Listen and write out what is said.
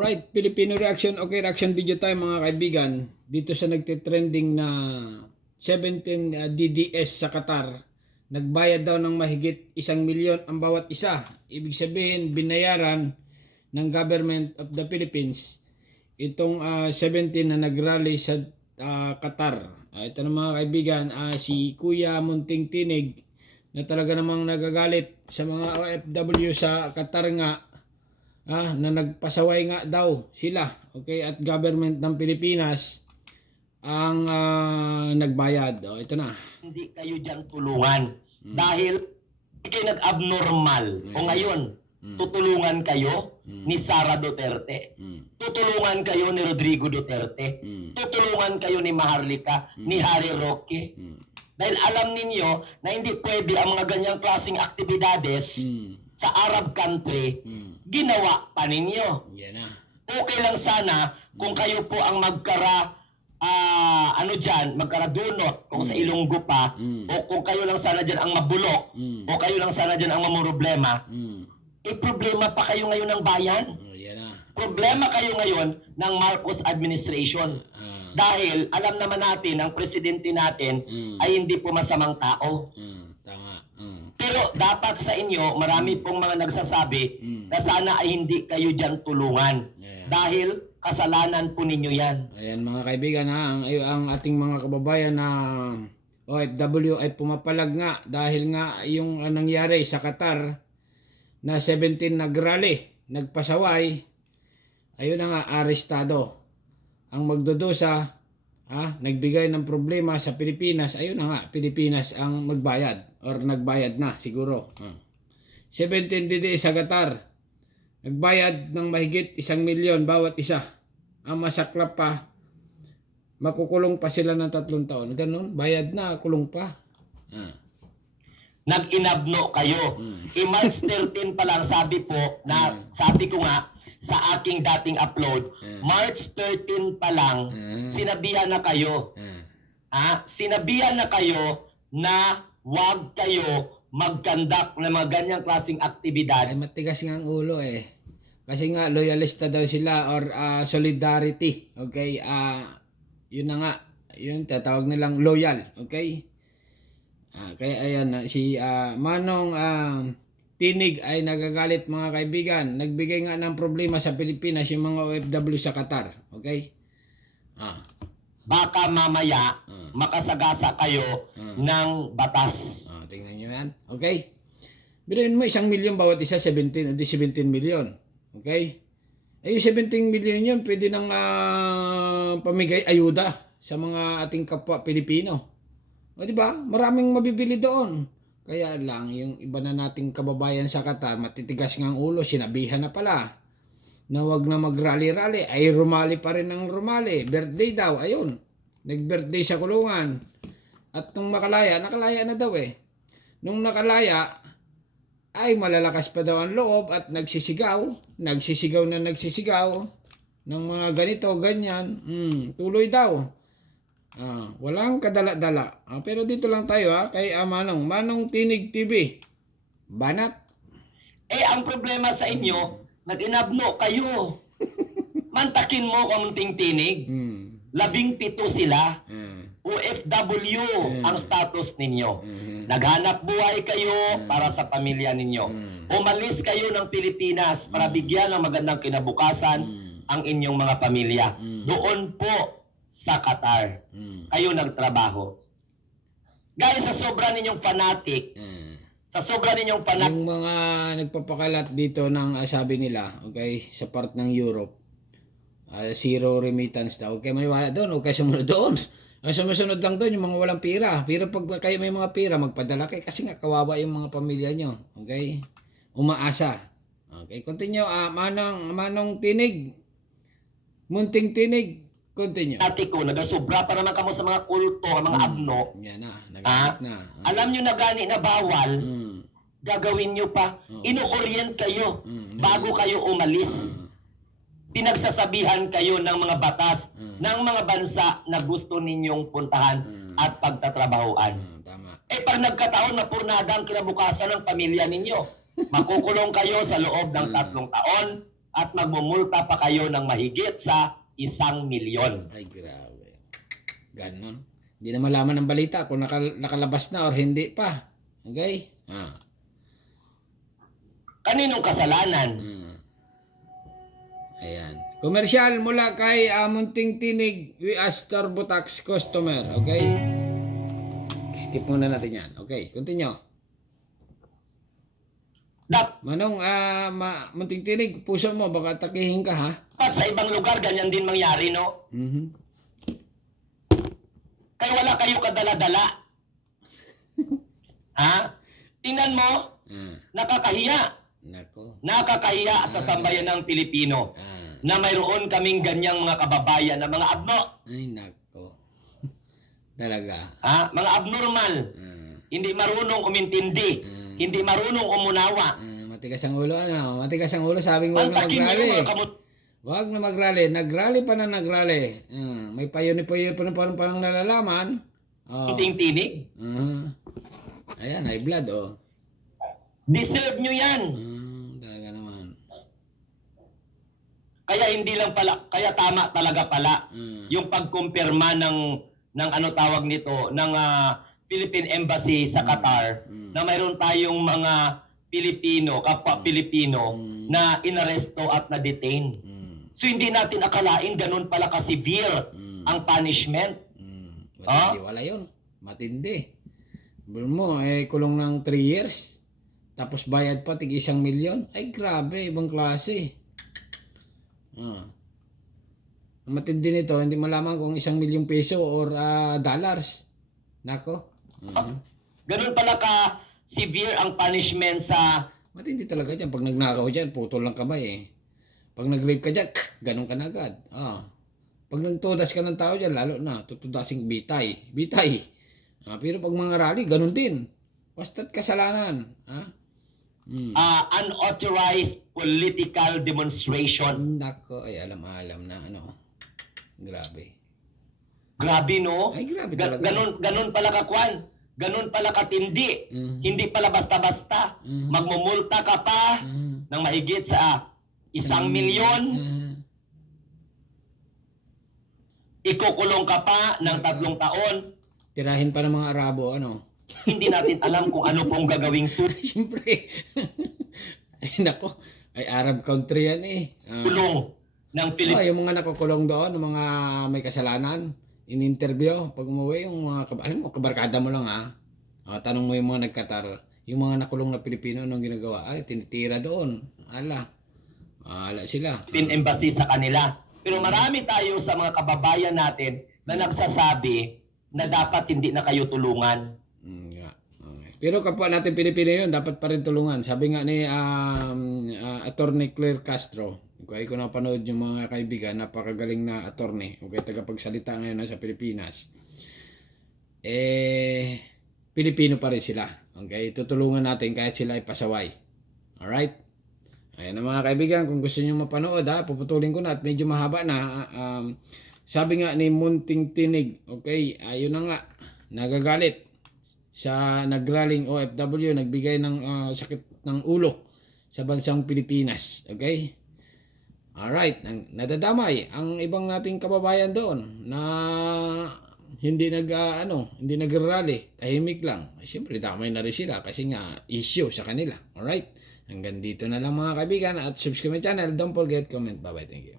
Alright, Filipino reaction. Okay, reaction video tayo mga kaibigan. Dito sa nagtitrending na 17 DDS sa Qatar. Nagbayad daw ng mahigit 1,000,000 ang bawat isa. Ibig sabihin, binayaran ng government of the Philippines itong 17 na nagrally sa Qatar. Ito na mga kaibigan, si Kuya Munting Tinig na talaga namang nagagalit sa mga OFW sa Qatar nga. Na nagpasaway nga daw sila, okay, at government ng Pilipinas ang nagbayad. Ito na. Hindi kayo dyan tulungan dahil kayo nag-abnormal. O ngayon, tutulungan kayo ni Sara Duterte. Tutulungan kayo ni Rodrigo Duterte. Tutulungan kayo ni Maharlika, ni Harry Roque. Dahil alam ninyo na hindi pwede ang mga ganyang klaseng aktibidades sa Arab country, ginawa pa ninyo. Yan na. Okay lang sana kung kayo po ang magkaradunot kung sa Ilonggo pa, o kung kayo lang sana dyan ang mabulok, o kayo lang sana dyan ang mamroblema, problema pa kayo ngayon ng bayan. Yan na. Problema kayo ngayon ng Marcos administration. Dahil alam naman natin, ang presidente natin ay hindi po masamang tao. Tama. Pero dapat sa inyo, marami pong mga nagsasabi na sana ay hindi kayo dyan tulungan. Dahil kasalanan po ninyo yan. Ayan mga kaibigan, ang ating mga kababayan na OFW ay pumapalag nga dahil nga yung nangyari sa Qatar na 17 nagrally, nagpasaway, ayun na nga, arestado. Ang magdudusa, nagbigay ng problema sa Pilipinas, ayun na nga, Pilipinas ang magbayad or nagbayad na siguro. 17 DDS sa Qatar, nagbayad ng mahigit 1,000,000 bawat isa. Ang masaklap pa, makukulong pa sila ng 3 taon. Ganun, bayad na, kulong pa. Nag-inabno kayo. March 13 pa lang sabi ko nga sa aking dating upload, March 13 pa lang, sinabihan na kayo. Sinabihan na kayo na wag kayo mag-conduct ng mga ganyang klaseng aktibidad. Ay matigas nga ang ulo eh. Kasi nga loyalista daw sila or solidarity. Okay? Yun na nga. Yun tatawag nilang loyal. Okay? Kaya ayan, si Manong Tinig ay nagagalit mga kaibigan. Nagbigay nga ng problema sa Pilipinas yung mga OFW sa Qatar. Okay? Baka mamaya makasagasa kayo ng batas. Tingnan nyo yan. Okay? Biruin mo 1,000,000 bawat isa, 17 million. Okay? Ay yung 17 million yun, pwede nang pamigay ayuda sa mga ating kapwa Pilipino. O diba? Maraming mabibili doon. Kaya lang, yung iba na nating kababayan sa Qatar, matitigas ng ulo, sinabihan na pala na wag na mag-rally-rally. Ay rumali pa rin ng rumali. Birthday daw, ayun. Nag-birthday sa kulungan. At nung nakalaya na daw eh. Nung nakalaya, ay malalakas pa daw ang loob at nagsisigaw ng mga ganito, ganyan. Tuloy daw. Walang kadala-dala. Pero dito lang tayo kay Manong Tinig TV. Banat. Ang problema sa inyo, nag-inabno kayo. Mantakin mo kamunting tinig. 17 sila. OFW ang status ninyo. Naghanap buhay kayo para sa pamilya ninyo. Umalis kayo ng Pilipinas para bigyan ng magandang kinabukasan ang inyong mga pamilya. Doon po sa Qatar. Kayo nagtrabaho. Guys, sa sobra ninyong fanatics, Yung mga nagpapakalat dito ng sabi nila, okay, sa part ng Europe, zero remittance daw. Okay, maniwala doon, okay, sumunod doon. Ang sumusunod lang doon, yung mga walang pira. Pero pag kayo may mga pira, magpadala kayo kasi nga kawawa yung mga pamilya nyo. Okay? Umaasa. Okay, continue. Manong Tinig. Munting Tinig. Continue. Ko, nagasobra pa naman kamo sa mga kulto, mga abno. Yan na, nagalit na. Alam nyo na gani na bawal, gagawin nyo pa. Ino-orient kayo bago kayo umalis. Pinagsasabihan kayo ng mga batas ng mga bansa na gusto ninyong puntahan at pagtatrabahuan. Tama. Pag nagkataon na purnada ang kinabukasan ng pamilya ninyo, makukulong kayo sa loob ng 3 taon, at magmumulta pa kayo ng mahigit sa 1,000,000. Ay, grabe. Ganon. Hindi na malaman ng balita kung nakalabas na or hindi pa. Okay? Kaninong kasalanan? Ayan. Komersyal mula kay Munting Tinig, we as TurboTax customer. Okay? Skip muna natin yan. Okay, continue. Manong, Munting Tinig, puso mo, baka takihin ka, ha? Dapat sa ibang lugar, ganyan din mangyari, no? Kaya wala kayo kadala-dala. Ha? Tingnan mo, nakakahiya. Nako. Nakakahiya sa sambayan ng Pilipino na mayroon kaming ganyang mga kababayan na mga abno. Ay, nako. Talaga. Ha? Mga abnormal. Hindi marunong umintindi. Hindi marunong umunawa. Matigas ang ulo, ano? Matigas ang ulo, sabing huwag na Pantakin mo mag-rally. yung mga kamot. Huwag na mag-rally. Nag-rally pa na nag-rally. May payo-payo pa parang nalalaman. Tinig. Ayan, high blood, oh. Deserve nyo yan. Talaga naman. Kaya hindi lang pala, kaya tama talaga pala yung pagkumpirma ng ano tawag nito, ng Philippine Embassy sa Qatar na mayroon tayong mga Pilipino, kapwa Pilipino na inaresto at na-detain. So hindi natin akalain ganun pala ka-severe ang punishment. Matindi, wala yun. Matindi. Bulong mo, kulong ng 3 years. Tapos bayad pa, tig 1,000,000. Ay, grabe, ibang klase. Ang matindi nito, hindi malaman kung 1,000,000 peso or dollars. Nako. Ganun pala ka-severe ang punishment sa... Matindi talaga dyan. Pag nagnakaw dyan, putol lang kamay eh. Pag nag-rape ka dyan, ganun ka na agad. Pag nagtudas ka ng tao dyan, lalo na, tutudasing bitay. Bitay. Pero pag mga rally, ganun din. Basta't kasalanan. Unauthorized political demonstration. Nako, ay alam na ano. Grabe. Grabe, no? Ay, grabe talaga. Ganun pala kakwan. Ganun pala katindi. Hindi pala basta-basta. Magmumulta ka pa ng mahigit sa 1,000,000. Ikukulong ka pa ng 3 taon. Tirahin pa ng mga Arabo, ano? Hindi natin alam kung ano pong gagawing Siyempre. Ay, nako. Ay, Arab country yan eh. tulong ng Philippines. Yung mga nakukulong doon, yung mga may kasalanan, in-interview, pag umuwi, yung mga, alam mo, kabarkada mo lang ha. Tanong mo yung mga nagkatar, yung mga nakulong na Pilipino, anong ginagawa? Ay, tinitira doon. Ala sila. Philippine Embassy sa kanila. Pero marami tayo sa mga kababayan natin na nagsasabi na dapat hindi na kayo tulungan. Okay. Pero kapwa natin Pilipino yun, dapat pa rin tulungan. Sabi nga ni Attorney Claire Castro, kung ko napanood yung mga kaibigan, napakagaling na attorney, okay, tagapagsalita ngayon sa Pilipinas. Pilipino pa rin sila. Okay, tutulungan natin kahit sila ay pasaway. Alright? Ayan na mga kaibigan, kung gusto niyo mapanood puputulin ko na at medyo mahaba na. Sabi nga ni Munting Tinig, okay, ayun na nga, nagagalit sa nagraling OFW, nagbigay ng sakit ng ulo sa bansang Pilipinas. Okay? Alright, nadadamay ang ibang nating kababayan doon na hindi hindi nag-rally, tahimik lang. Siyempre, damay na rin sila kasi nga issue sa kanila. Alright? Hanggang dito na lang mga kaibigan at subscribe my channel. Don't forget, comment. Bye-bye. Thank you.